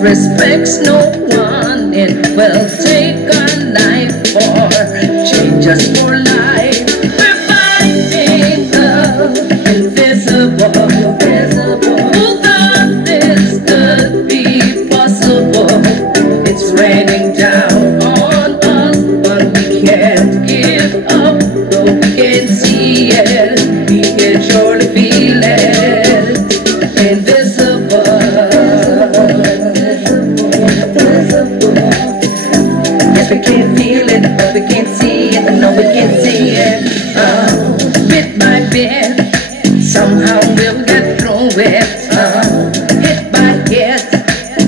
respects no one. It will take a life for change us for life. We're finding the invisible. Who thought this could be possible? It's raining down on us, but we can't give up. Though we can see it, we can surely feel it. Invisible. Yes, we can feel it, but we can't see it. No, we can't see it. Bit by bit, somehow we'll get through it. Hit by hit,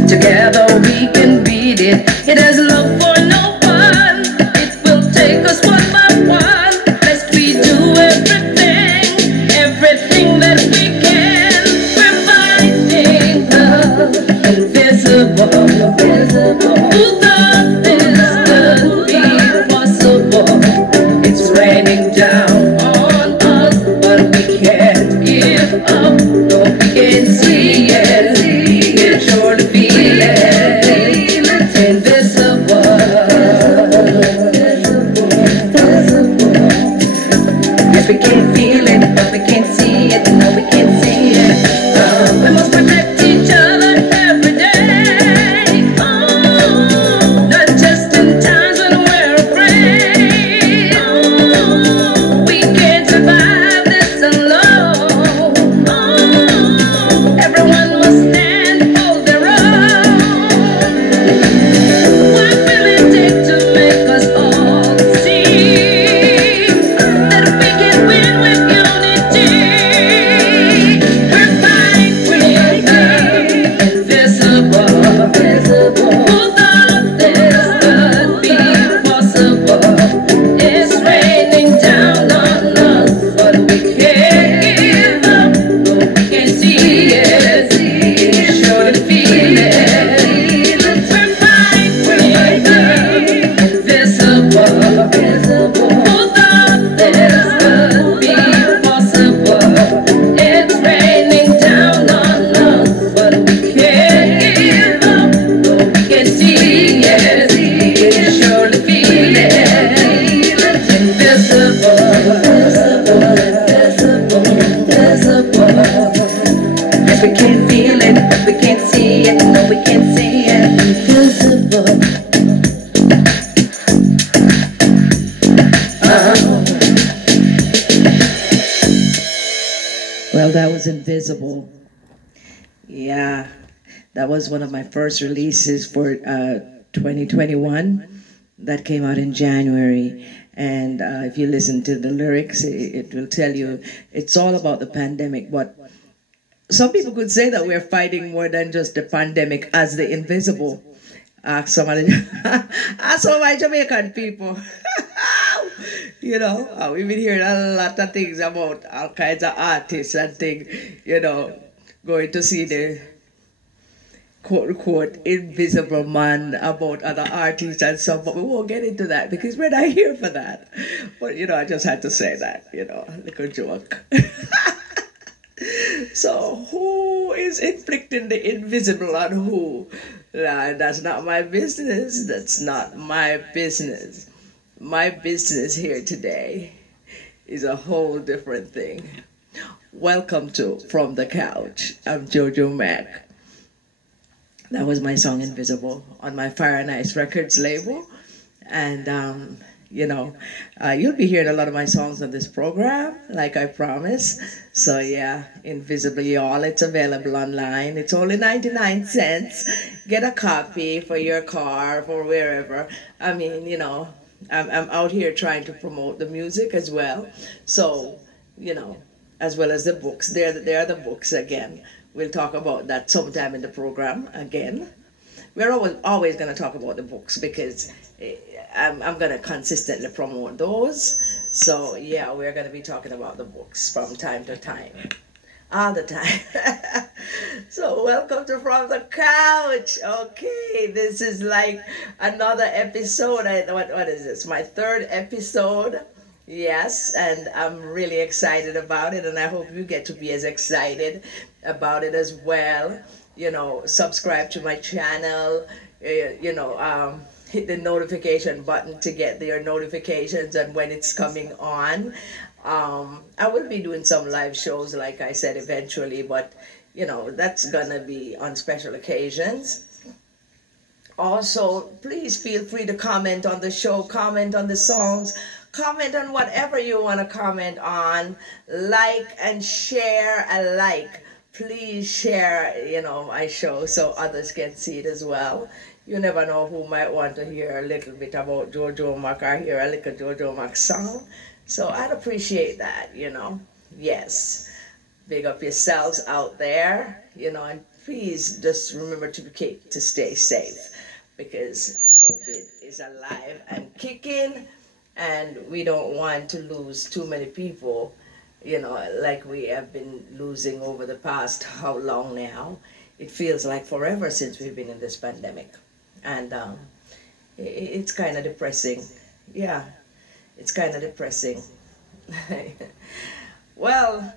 together we can beat it. It has love for no one. It will take us one by one. Lest we do everything that we can. We're fighting the invisible. Who thought this could be possible? It's raining down on us, but we can't give up. No, we can see it. We can surely feel it. Invisible. Yes, we can feel it, but we can't see it. No, we can't see it. We must protect each other every day. Not just in times when we're afraid. We can't survive this alone. Everyone must stand, hold their own. What will it take to make us all see that we can win with unity? We're fighting the invisible. Who thought this could be possible? It's raining down on us, but we can't give up. No, we can see it. We can surely feel it. We're fighting the invisible. Who thought this could be possible? It's raining down on us, but we can't give up. No, we can see it. We can surely feel it. Invisible. Yes, we can feel it, but we can't see it. No, we can't see it. Invisible. Well, that was Invisible. Yeah, that was one of my first releases for 2021. That came out in January. And if you listen to the lyrics, it will tell you it's all about the pandemic. But some people could say that we're fighting more than just the pandemic as the invisible. Ask some of my Jamaican people. You know, we've been hearing a lot of things about all kinds of artists and things, you know, going to see the quote-unquote invisible man about other artists and stuff, but we won't get into that because we're not here for that. But, you know, I just had to say that, you know, little joke. So, who is inflicting the invisible on who? That's not my business. That's not my business. My business here today is a whole different thing. Welcome to From the Couch. I'm JoJo Mac. That was my song Invisible on my Fire and Ice Records label. And, you know, you'll be hearing a lot of my songs on this program, like I promised. So, yeah, Invisible, y'all. It's available online. It's only 99 cents. Get a copy for your car, for wherever. I mean, you know, I'm out here trying to promote the music as well. So, you know, as well as the books. There are the books again. We'll talk about that sometime in the program again. We're always going to talk about the books because I'm going to consistently promote those. So, yeah, we're going to be talking about the books from time to time. All the time. So, welcome to From the Couch. Okay, this is like another episode. What is this? My third episode. Yes, and I'm really excited about it, and I hope you get to be as excited about it as well. Subscribe to my channel, hit the notification button to get your notifications and when it's coming on. I will be doing some live shows, like I said, eventually, but that's gonna be on special occasions. Also, please feel free to comment on the show, comment on the songs, comment on whatever you want to comment on. Like and share alike. Please share, my show so others can see it as well. You never know who might want to hear a little bit about JoJo Mac or hear a little JoJo Mac song. So I'd appreciate that, Yes. Big up yourselves out there, and please just remember to stay safe, because COVID is alive and kicking, and we don't want to lose too many people, like we have been losing over the past how long now. It feels like forever since we've been in this pandemic, and it's kind of depressing. Yeah, it's kind of depressing. Well,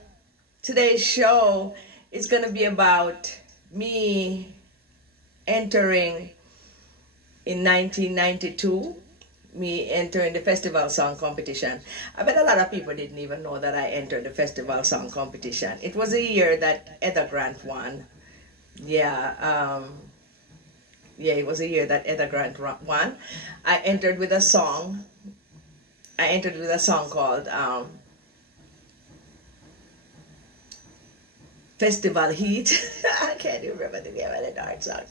today's show is going to be about me entering in 1992, me entering the festival song competition. I bet a lot of people didn't even know that I entered the festival song competition. It was a year that Heather Grant won. Yeah, it was a year that Heather Grant won. I entered with a song. I entered with a song called Festival Heat. I can't even remember the name of the dark song.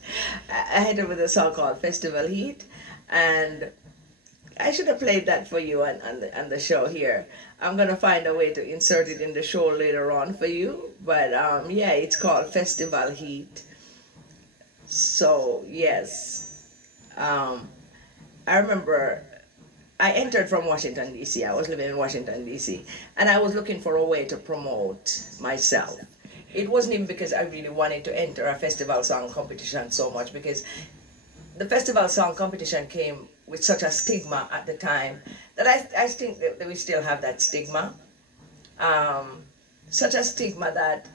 I entered with a song called Festival Heat, and I should have played that for you on the show here. I'm going to find a way to insert it in the show later on for you, but yeah, it's called Festival Heat. So, yes, I remember I entered from Washington, D.C. I was living in Washington, D.C., and I was looking for a way to promote myself. It wasn't even because I really wanted to enter a festival song competition so much, because the festival song competition came with such a stigma at the time that I think that we still have that stigma. Such a stigma that,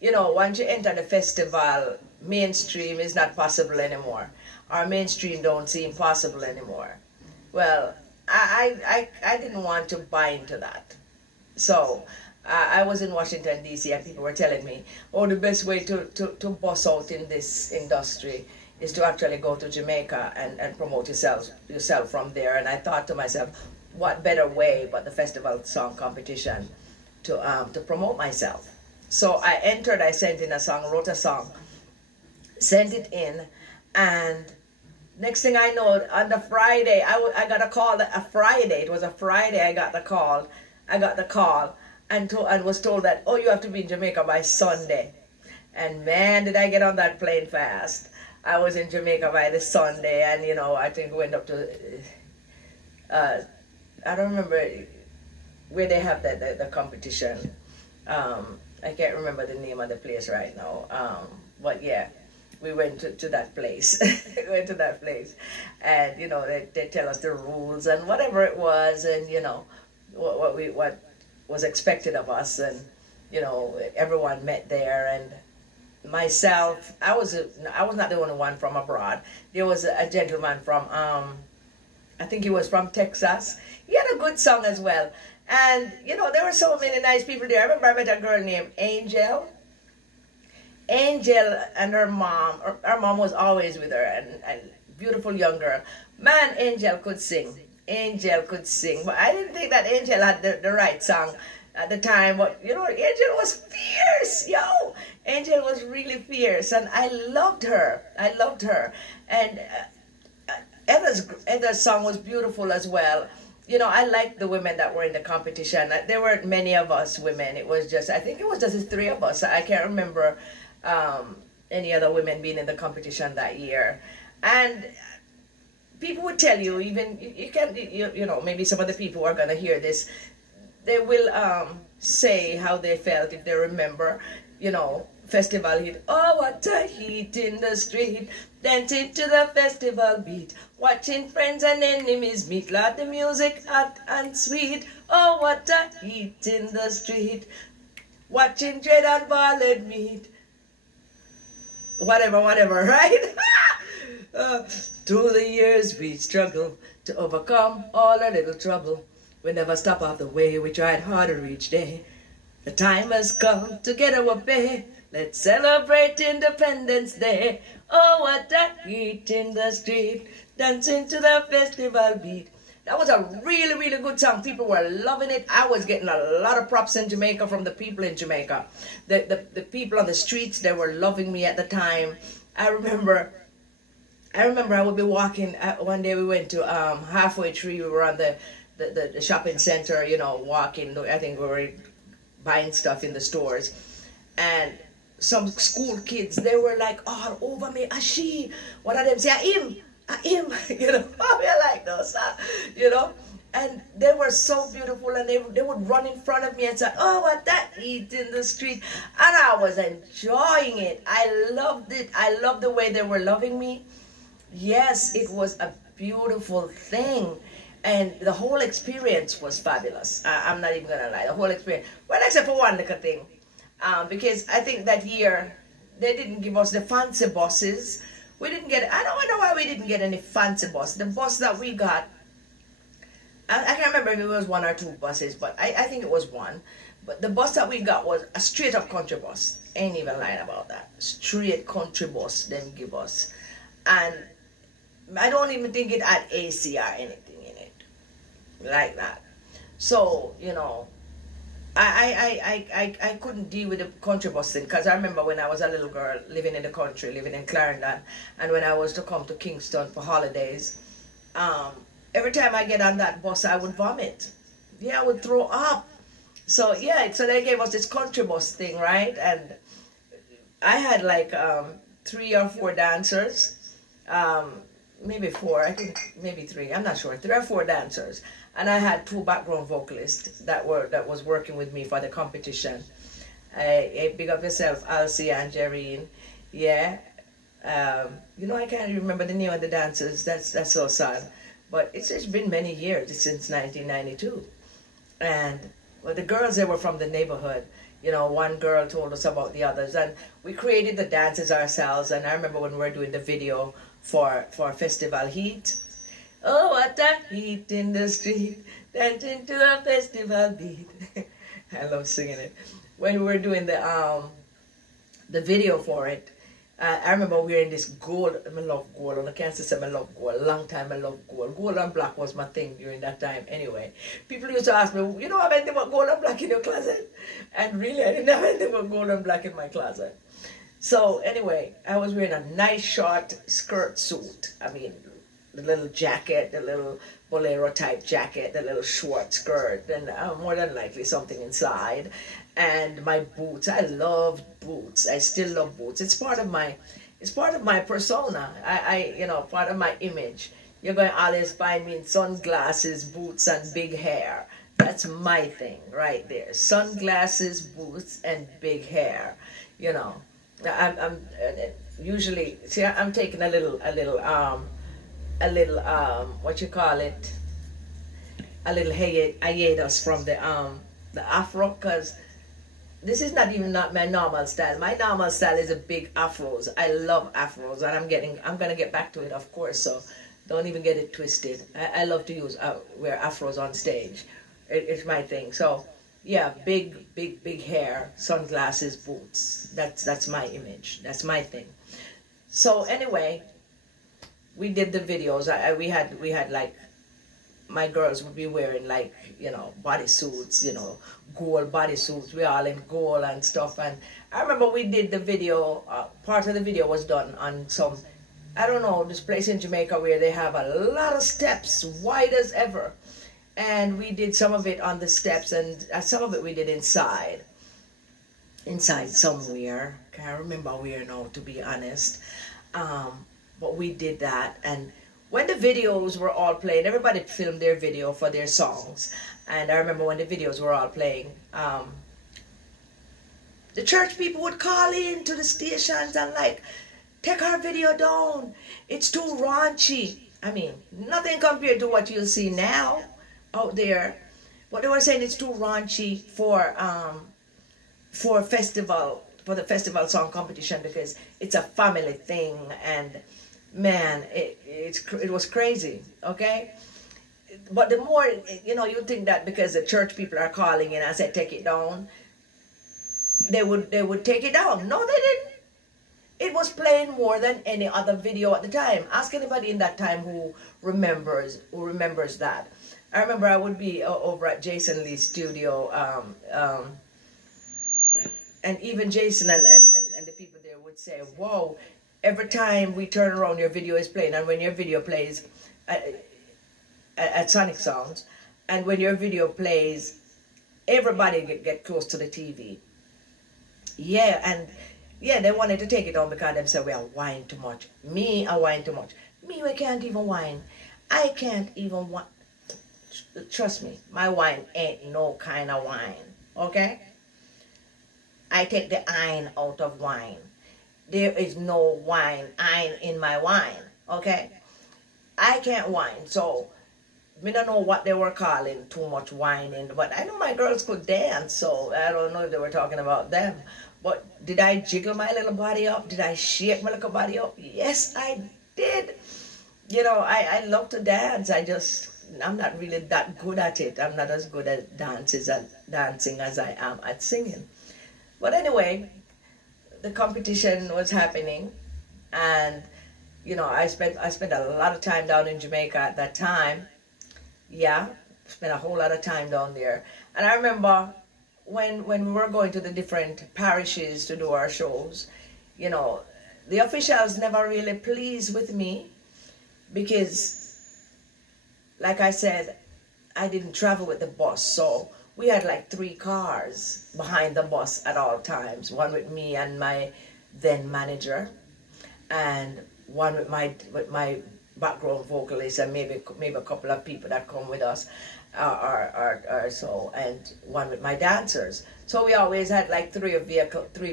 once you enter the festival, mainstream is not possible anymore. Or mainstream don't seem possible anymore. Well, I didn't want to buy into that. So I was in Washington, D.C., and people were telling me, oh, the best way to bust out in this industry is to actually go to Jamaica and promote yourself from there. And I thought to myself, what better way but the festival song competition to promote myself. So I entered, I sent in a song, wrote a song, sent it in, and next thing I know, on the Friday, I got a call, it was a Friday I got the call, and was told that, oh, you have to be in Jamaica by Sunday. And man, did I get on that plane fast. I was in Jamaica by the Sunday, and I think we went up to, I don't remember where they have the competition. I can't remember the name of the place right now. But yeah, we went to that place. We went to that place, and they tell us the rules and whatever it was, and what was expected of us, and everyone met there. And myself, I was not the only one from abroad. There was a gentleman from I think he was from Texas. He had a good song as well, and there were so many nice people there. I remember I met a girl named Angel. Angel and her mom. Her mom was always with her, and beautiful young girl. Man, Angel could sing. Angel could sing, but I didn't think that Angel had the right song at the time. But Angel was fierce, yo. Angel was really fierce, and I loved her. And Heather's song was beautiful as well. I liked the women that were in the competition. There weren't many of us women. I think it was just the three of us. I can't remember any other women being in the competition that year. And people would tell you, even maybe some of the people who are going to hear this, they will say how they felt if they remember, Festival Heat. Oh, what a heat in the street, dancing to the festival beat, watching friends and enemies meet, Lord, the music hot and sweet. Oh, what a heat in the street, watching dread and ballad meet. Whatever, right? Through the years we struggle to overcome all our little trouble. We never stop off the way, we tried harder each day. The time has come to get our pay. Let's celebrate Independence Day. Oh, what a heat in the street, dancing to the festival beat. That was a really, really good song. People were loving it. I was getting a lot of props in Jamaica from the people in Jamaica. The people on the streets, they were loving me at the time. I remember I would be walking. One day we went to halfway tree. We were on the shopping center, you know, walking. I think we were buying stuff in the stores. And some school kids, they were like all over me. She, one of them say, him, you know, we're like those, you know, and they were so beautiful, and they would run in front of me and say, oh, what that heat in the street, and I was enjoying it. I loved it. I loved the way they were loving me. Yes, it was a beautiful thing, and the whole experience was fabulous. I'm not even gonna lie, the whole experience, well, except for one little thing, because I think that year they didn't give us the fancy buses. We didn't get, I don't know why we didn't get any fancy bus. The bus that we got, I can't remember if it was one or two buses, but I think it was one. But the bus that we got was a straight up country bus. Ain't even lying about that. Straight country bus them give us. And I don't even think it had AC or anything in it. Like that. So, you know, I couldn't deal with the country bus thing, because I remember when I was a little girl living in the country, living in Clarendon, and when I was to come to Kingston for holidays, every time I get on that bus I would vomit. Yeah, I would throw up. So yeah, so they gave us this country bus thing, right? And I had like 3 or 4 dancers, maybe 4, I think maybe 3, I'm not sure, 3 or 4 dancers. And I had 2 background vocalists that was working with me for the competition. Big up yourself, Alcy and Jerrine. Yeah. You know, I can't remember the name of the dancers. That's so sad. But it's been many years. It's since 1992. And well, the girls, they were from the neighborhood. You know, one girl told us about the others, and we created the dances ourselves. And I remember when we were doing the video for Festival Heat. Oh, what a heat in the street, dancing to the festival beat. I love singing it. When we were doing the video for it, I remember wearing this gold. I love gold, and I can't say I love gold. A long time I love gold. Gold and black was my thing during that time. Anyway, people used to ask me, you know, have anything about gold and black in your closet? And really, I didn't have anything about gold and black in my closet. So anyway, I was wearing a nice short skirt suit. I mean, the little jacket, the little bolero type jacket, the little short skirt, and more than likely something inside, and my boots. I love boots. I still love boots. It's part of my persona. I you know, part of my image. You're going to always find me in sunglasses, boots, and big hair. That's my thing right there. Sunglasses, boots, and big hair. You know, I'm usually, see, I'm taking a little what you call it, a little hiatus from the afro, because this is not even my normal style. My normal style is a big afros. I love afros, and I'm gonna get back to it, of course, so don't even get it twisted. I love to wear afros on stage. It's my thing. So yeah, big hair, sunglasses, boots. That's my image. That's my thing. So anyway, we did the videos. We had like, my girls would be wearing like, you know, bodysuits, you know, gold bodysuits. We all in gold and stuff. And I remember we did the video. Part of the video was done on some, I don't know, this place in Jamaica where they have a lot of steps, wide as ever. And we did some of it on the steps, and some of it we did inside somewhere. Can't remember where now, to be honest. But we did that, and when the videos were all playing, everybody filmed their video for their songs. And I remember when the videos were all playing, The church people would call in to the stations and like, take our video down. It's too raunchy. I mean, nothing compared to what you'll see now out there. But they were saying it's too raunchy for the festival song competition because it's a family thing, and man, it was crazy. Okay. But the more, you think that because the church people are calling in and said take it down, they would take it down. No, they didn't. It was playing more than any other video at the time. Ask anybody in that time who remembers that. I remember I would be over at Jason Lee's studio, and even Jason and the people there would say, "Whoa! Every time we turn around, your video is playing, and when your video plays at Sonic Sounds, and when your video plays, everybody get close to the TV." Yeah, and yeah, they wanted to take it on because they said we are whine too much. Me, I whine too much. Me, I can't even whine. I can't even whine. Trust me, my wine ain't no kind of wine. Okay? I take the "ein" out of wine. There is no wine, "ein" in my wine. Okay? I can't whine, so we don't know what they were calling too much whining, but I know my girls could dance, so I don't know if they were talking about them. But did I jiggle my little body up? Did I shake my little body up? Yes, I did. I love to dance. I'm not really that good at it. I'm not as good at dancing as I am at singing. But anyway, the competition was happening, and I spent a lot of time down in Jamaica at that time. Yeah, spent a whole lot of time down there. And I remember when we were going to the different parishes to do our shows, the officials never really pleased with me because, like I said, I didn't travel with the bus. So we had like 3 cars behind the bus at all times. One with me and my then manager, and one with my background vocalist, and maybe a couple of people that come with us, or so, and one with my dancers. So we always had like 3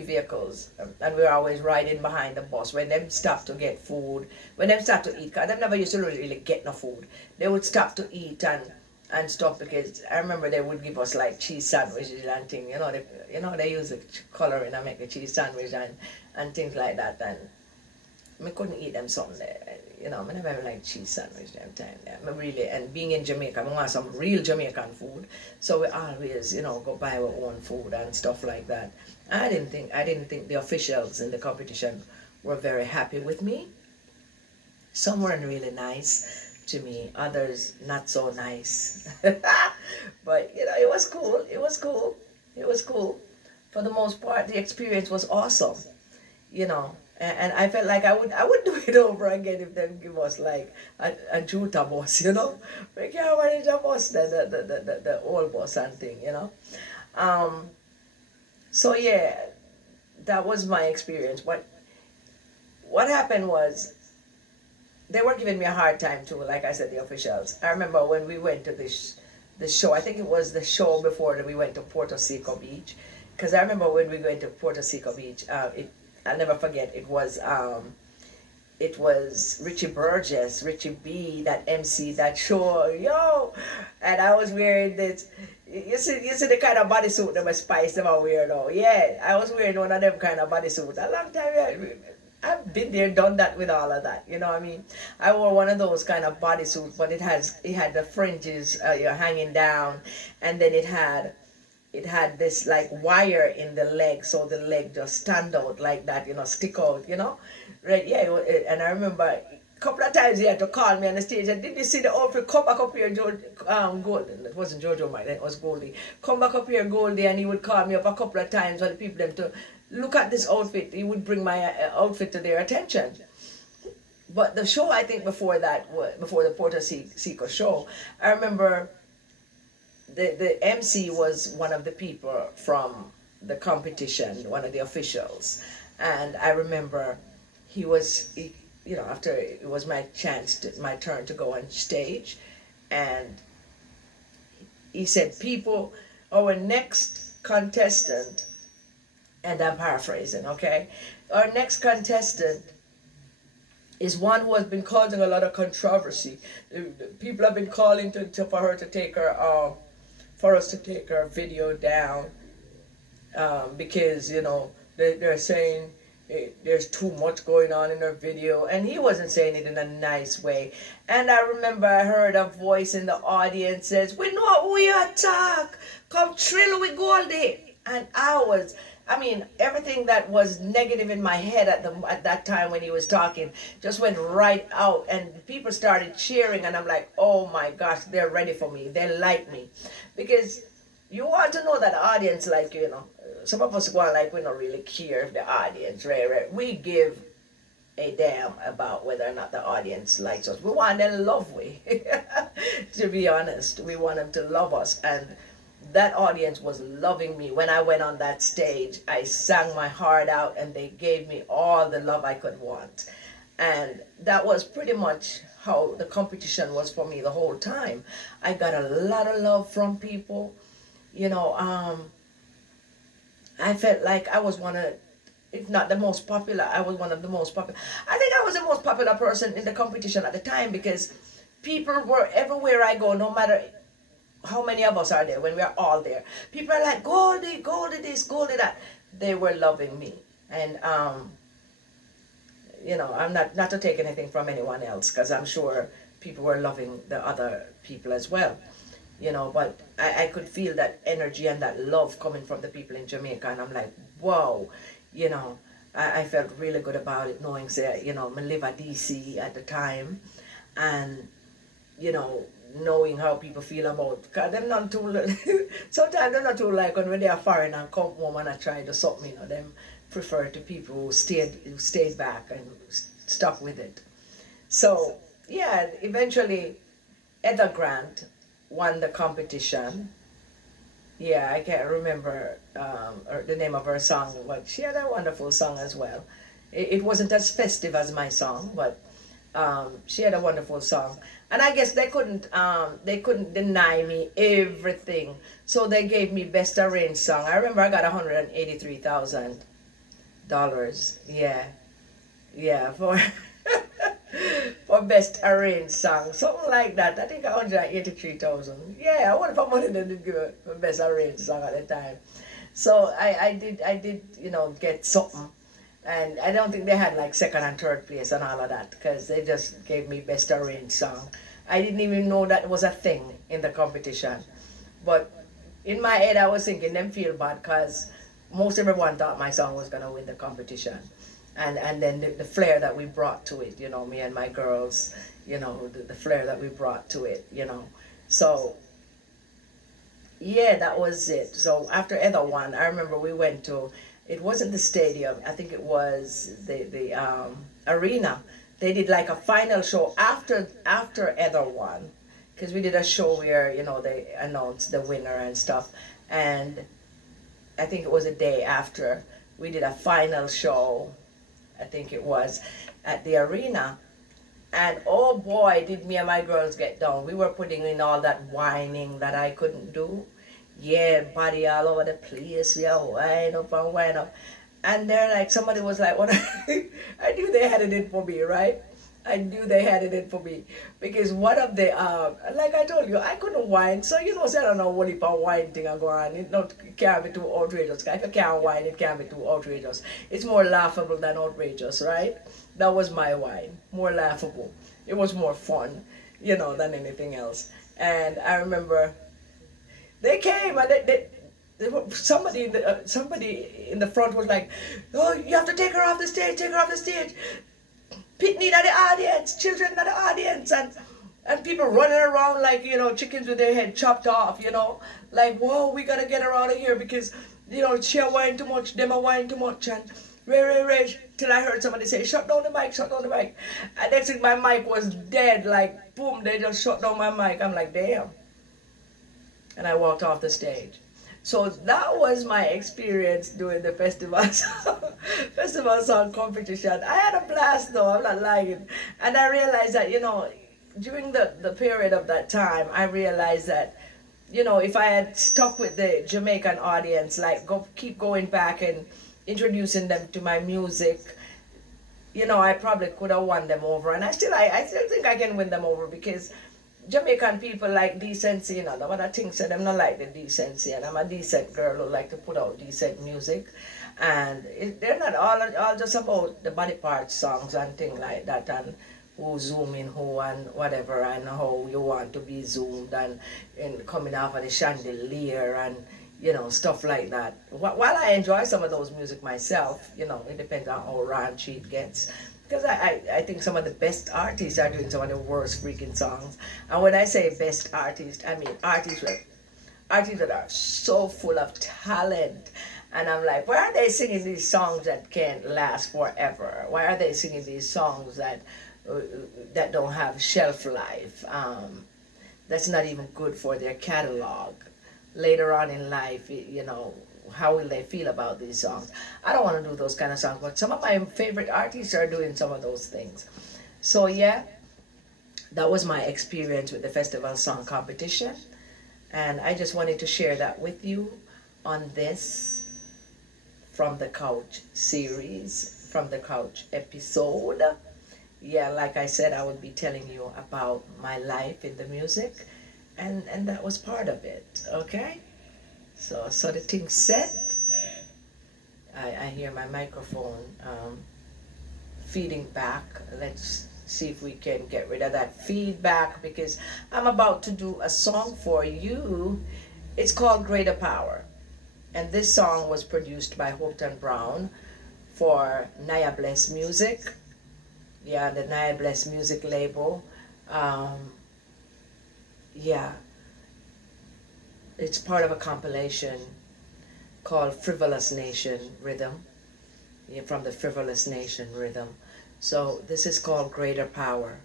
vehicles, and we were always riding behind the bus. When them stop to get food, when them stop to eat, because they never used to really get no food, they would stop to eat and stuff, because I remember they would give us like cheese sandwiches and things. They use the coloring and make the cheese sandwich and things like that, and I couldn't eat them something there. I never have like cheese sandwich them time there. Really, and being in Jamaica, I want some real Jamaican food. So we always, go buy our own food and stuff like that. I didn't think the officials in the competition were very happy with me. Some weren't really nice to me, others not so nice. But it was cool. It was cool. It was cool. For the most part, the experience was awesome. And I felt like I would do it over again if they give us like a Juta bus, We can't manage a bus, the old bus and thing, So yeah, that was my experience. But what happened was, they were giving me a hard time too, like I said, the officials. I remember when we went to this show, I think it was the show before that we went to Puerto Rico Beach. Because I remember when we went to Puerto Rico Beach, I'll never forget, it was Richie Burgess, Richie B, that MC that show, and I was wearing this, you see the kind of bodysuit that my Spice never wear though. Yeah, I was wearing one of them kind of bodysuit a long time. I've been there, done that with all of that, you know what I mean? I wore one of those kind of bodysuits, but it had the fringes hanging down, and then it had this like wire in the leg, so the leg just stand out like that, stick out, right? Yeah, and I remember a couple of times he had to call me on the stage and, "Did you see the outfit? Come back up here, Goldie." It wasn't JoJo Mac, it was Goldie. "Come back up here, Goldie," and he would call me up a couple of times for the people them to look at this outfit. He would bring my outfit to their attention. But the show, I think before the Puerto Rico show, I remember the MC was one of the people from the competition, one of the officials, and I remember after it was my turn to go on stage, and he said, "People, our next contestant And I'm paraphrasing, okay? Our next contestant is one who has been causing a lot of controversy. People have been calling for her to take her, for us to take her video down, because, you know, they're saying there's too much going on in her video, and he wasn't saying it in a nice way. And I remember I heard a voice in the audience says, "We know who you attack, come trill with Goldie." And I mean, everything that was negative in my head at that time when he was talking just went right out, and people started cheering, and I'm like, oh my gosh, they're ready for me, they like me. Because you want to know that the audience, like, you know, some of us go on like we don't really care if the audience, right? We give a damn about whether or not the audience likes us. We want them to love we. To be honest, we want them to love us, and that audience was loving me. When I went on that stage, I sang my heart out, and they gave me all the love I could want. And that was pretty much how the competition was for me the whole time. I got a lot of love from people. You know, I felt like I was one of, if not the most popular, I was one of the most popular. I think I was the most popular person in the competition at the time, because people were everywhere I go, no matter how many of us are there, when we are all there. People are like, Goldie, Goldie this, Goldie that. They were loving me. And, you know, I'm not to take anything from anyone else, because I'm sure people were loving the other people as well. You know, but I could feel that energy and that love coming from the people in Jamaica, and I'm like, wow, you know, I felt really good about it, knowing that, you know, I live at DC at the time, and, you know, knowing how people feel about, because they're not too, sometimes they're not too like when they are foreign and come home and I try to something, you know, them prefer to people who stayed back and stuck with it. So, yeah, eventually, Heather Grant won the competition. Yeah, I can't remember the name of her song, but she had a wonderful song as well. It wasn't as festive as my song, but she had a wonderful song. And I guess they couldn't deny me everything, so they gave me Best Arranged Song. I remember I got $183,000. Yeah, for for Best Arranged Song, something like that. I think 183,000. Yeah, I wonder how much they did give for Best Arranged Song at the time. So I did, you know, get something. And I don't think they had like second and third place and all of that, because they just gave me Best Arranged Song. I didn't even know that was a thing in the competition. But in my head, I was thinking them feel bad, because most everyone thought my song was going to win the competition. And then the flair that we brought to it, you know, me and my girls, you know, the flair that we brought to it, you know. So, yeah, that was it. So after Heather won, I remember we went to, it wasn't the stadium, I think it was the arena. They did like a final show after Heather won, because we did a show where, you know, they announced the winner and stuff. And I think it was a day after, we did a final show, I think it was, at the arena. And oh boy, did me and my girls get down. We were putting in all that whining that I couldn't do. Yeah, body all over the place, yeah, wind up and wind up. And they're like, somebody was like, what? I knew they had it in for me, right? I knew they had it in for me. Because one of the, like I told you, I couldn't whine. So, you know, so I don't know what if a whine thing I go on. It can't be too outrageous. If you can't whine, it can't be too outrageous. It's more laughable than outrageous, right? That was my whine. More laughable. It was more fun, you know, than anything else. And I remember they came and somebody in the front was like, oh, you have to take her off the stage, take her off the stage. Pitney at the audience, children at the audience, and people running around like, you know, chickens with their head chopped off, you know, like, whoa, we gotta get her out of here because, you know, she a whine too much, them a whine too much, and ray, till I heard somebody say, shut down the mic, shut down the mic. And next thing my mic was dead, like, boom, they just shut down my mic. I'm like, damn. And I walked off the stage. So that was my experience doing the festival song competition. I had a blast though, I'm not lying. And I realized that, you know, during the period of that time, I realized that, you know, if I had stuck with the Jamaican audience, like keep going back and introducing them to my music, you know, I probably could have won them over, and I still think I can win them over, because Jamaican people like decency, you know. The other thing said them not like the decency, and I'm a decent girl who like to put out decent music, and they're not all just about the body parts songs and things like that, and who zoom in who and whatever, and how you want to be zoomed, and coming off of the chandelier and, you know, stuff like that. While I enjoy some of those music myself, you know, it depends on how raunchy it gets. Because I think some of the best artists are doing some of the worst freaking songs. And when I say best artists, I mean artists that are so full of talent. And I'm like, why are they singing these songs that can't last forever? Why are they singing these songs that don't have shelf life? That's not even good for their catalog. Later on in life, you know, how will they feel about these songs? I don't want to do those kind of songs, but some of my favorite artists are doing some of those things. So yeah, that was my experience with the festival song competition, and I just wanted to share that with you on this From the Couch series, From the Couch episode. Yeah, like I said, I would be telling you about my life in the music, and that was part of it, okay? So the thing's set. I hear my microphone feeding back. Let's see if we can get rid of that feedback, because I'm about to do a song for you. It's called Greater Power. And this song was produced by Houghton Brown for Naya Bless Music. Yeah, the Naya Bless Music label. Yeah. It's part of a compilation called Frivolous Nation Rhythm. Yeah, from the Frivolous Nation Rhythm. So this is called Greater Power.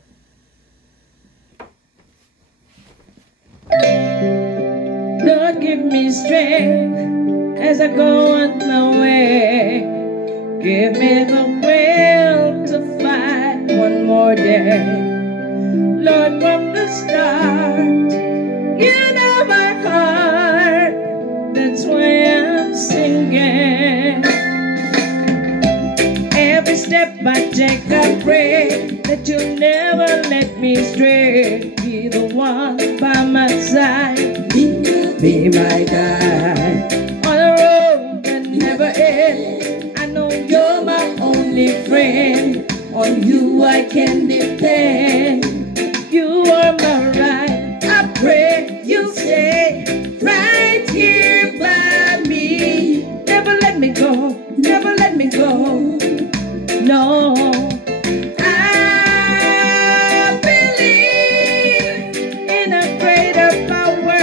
Lord, give me strength as I go on my way. Give me the will to fight one more day. Lord, from the start, you know my heart. That's why I'm singing. Every step I take, I pray that you'll never let me stray. Be the one by my side. Be my guide. On a road that never ends, I know you're my only friend. On you I can depend. You are my right. I pray you'll stay right here by me. Never let me go. Never let me go. No. I believe in a greater power.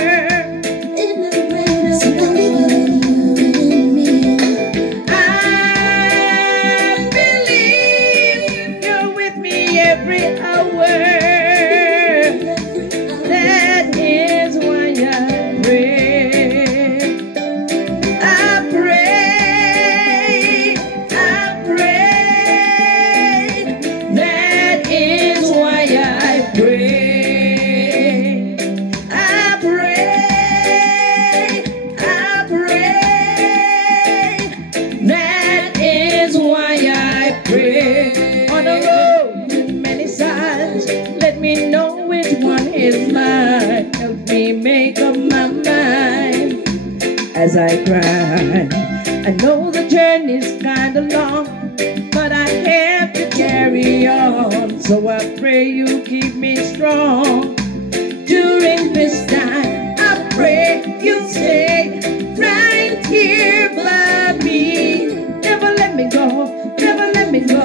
As I cry, I know the journey's kinda long, but I have to carry on. So I pray you keep me strong during this time. I pray you stay right here by me. Never let me go, never let me go.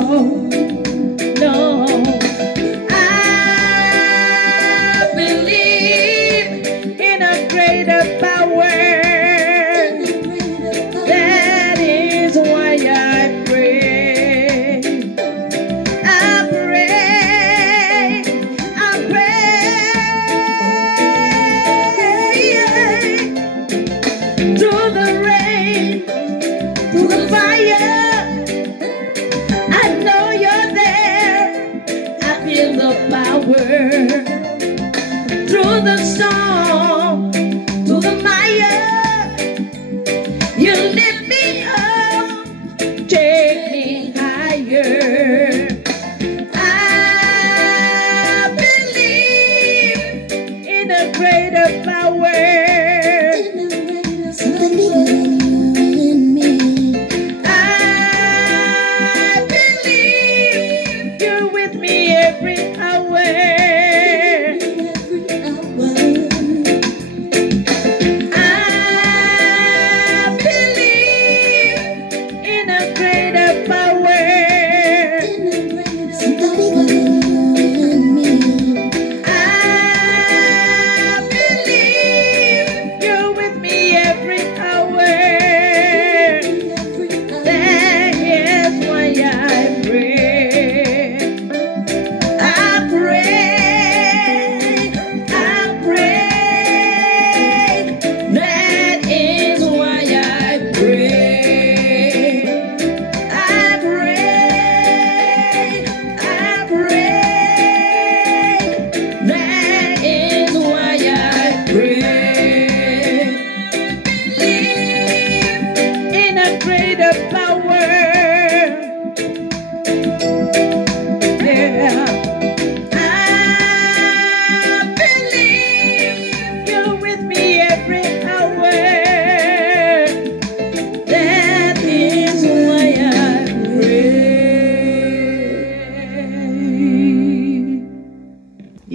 No. I believe in a greater power. Through the fire, I know you're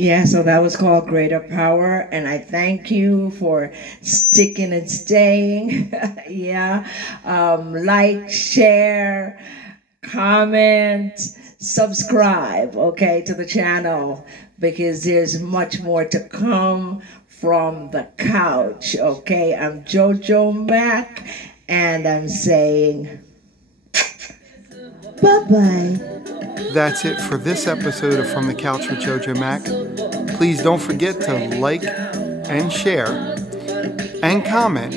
Yeah, so that was called Greater Power, and I thank you for sticking and staying. Yeah, like, share, comment, subscribe, okay, to the channel, because there's much more to come from the couch, okay? I'm JoJo Mac, and I'm saying bye-bye. That's it for this episode of From the Couch with JoJo Mac. Please don't forget to like and share and comment.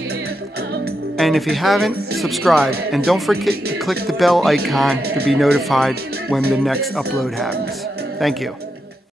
And if you haven't, subscribe. And don't forget to click the bell icon to be notified when the next upload happens. Thank you.